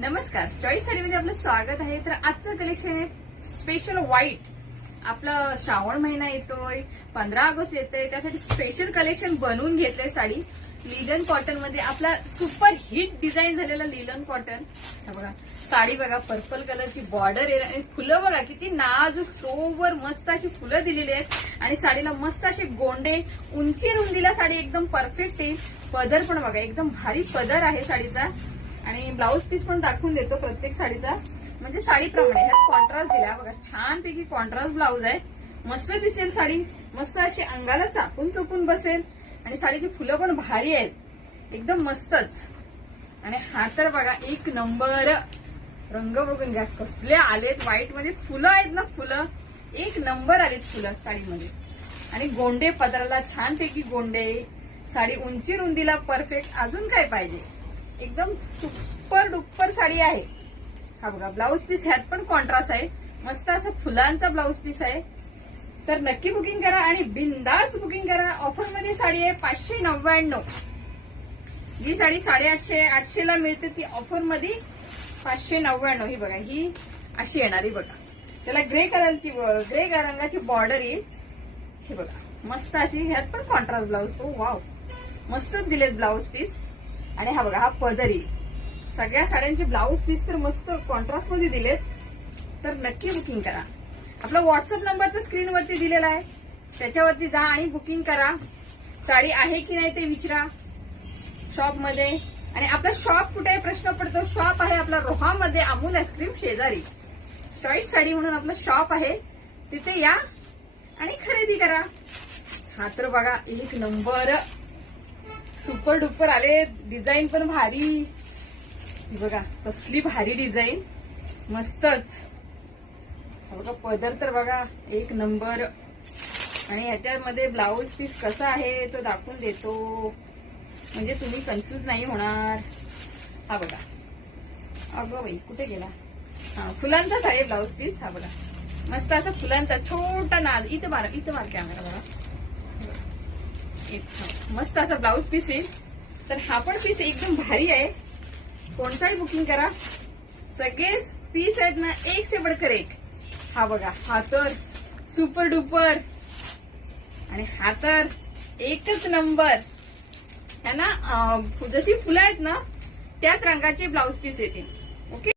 नमस्कार, चॉईस साडीमध्ये आपलं स्वागत आहे. तर आजचं कलेक्शन आहे स्पेशल व्हाईट. आपला श्रावण महिना येतोय, 15 ऑगस्ट येतोय, त्यासाठी स्पेशल कलेक्शन बनवून घेतलंय साडी. लिलन कॉटन मध्ये आपला सुपर हिट डिझाईन झालेला लिलन कॉटन. बघा साडी, बघा पर्पल कलरची बॉर्डर आहे आणि फुलं बघा किती नाजूक सोबर मस्त अशी फुलं दिलेली आहेत आणि साडीला मस्त असे गोंडे, उंची रुंदीला साडी एकदम परफेक्ट आहे. पदर पण बघा एकदम भारी पदर आहे साडीचा आणि ब्लाऊज पीस पण दाखवून देतो प्रत्येक साडीचा, म्हणजे साडीप्रमाणे ह्यात कॉन्ट्रास्ट दिला. बघा छानपैकी कॉन्ट्रास्ट ब्लाऊज आहे, मस्त दिसेल साडी, मस्त अशी अंगाला चापून चोपून बसेल आणि साडीची फुलं पण भारी आहेत एकदम मस्तच. आणि हा तर बघा एक नंबर रंग बघून घ्या कसले आलेत, व्हाईट मध्ये फुलं आहेत ना, फुलं एक नंबर आलेत फुलं साडीमध्ये. आणि गोंडे पदराला छानपैकी गोंडे, साडी उंची रुंदीला परफेक्ट, अजून काय पाहिजे, एकदम सुपर डुपर साडी आहे. हा बघा ब्लाऊज पीस ह्यात पण कॉन्ट्रास्ट आहे, मस्त असं फुलांचा ब्लाऊज पीस आहे. तर नक्की बुकिंग करा आणि बिंदास बुकिंग करा. ऑफर मध्ये साडी आहे 599. जी साडी 850-800 ला मिळते ती ऑफर मध्ये 599. ही बघा ही अशी येणारी बघा, त्याला ग्रे रंगाची बॉर्डर येईल. हे बघा मस्त अशी, ह्यात पण कॉन्ट्रास्ट ब्लाऊज. तो वाव मस्त दिलेत ब्लाऊज पीस. आणि हा बघा हा पदरी, सगळ्या साड्यांचे ब्लाऊज पीस तर मस्त कॉन्ट्रास्ट मध्ये दिलेत. तर नक्की बुकिंग करा. आपला व्हॉट्सअप नंबर तर स्क्रीनवरती दिलेला आहे, त्याच्यावरती जा आणि बुकिंग करा. साडी आहे की नाही ते विचारा शॉप मध्ये. आणि आपला शॉप कुठे आहे प्रश्न पडतो. शॉप आहे आपला रोहामध्ये, अमूल आईस्क्रीम शेजारी. चॉईस साडी म्हणून आपलं शॉप आहे, तिथे या आणि खरेदी करा. हा तर बघा एक नंबर सुपर डुपर आले, डिझाईन पण भारी. बघा कसली भारी डिझाईन, मस्तच. बघा पदर तर बघा एक नंबर. आणि ह्याच्यामध्ये ब्लाऊज पीस कसा आहे तो दाखवून देतो, म्हणजे तुम्ही कन्फ्यूज नाही होणार. हा बघा, अगं बाई कुठे गेला, हा फुलांचाच आहे ब्लाऊज पीस. हा बघा मस्त असा फुलांचा छोटा नाद, इथं मार कॅमेरा बघा, मस्त असा ब्लाऊज पीस आहे. तर हा पण पीस एकदम भारी आहे, कोणताही बुकिंग करा. सगळे पीस आहेत ना एक से बढ़कर एक. हा बघा हा तर सुपर डुपर आणि हा तर एकच नंबर है ना. जशी फुलं आहेत ना त्याच रंगाचे ब्लाऊज पीस येते. ओके.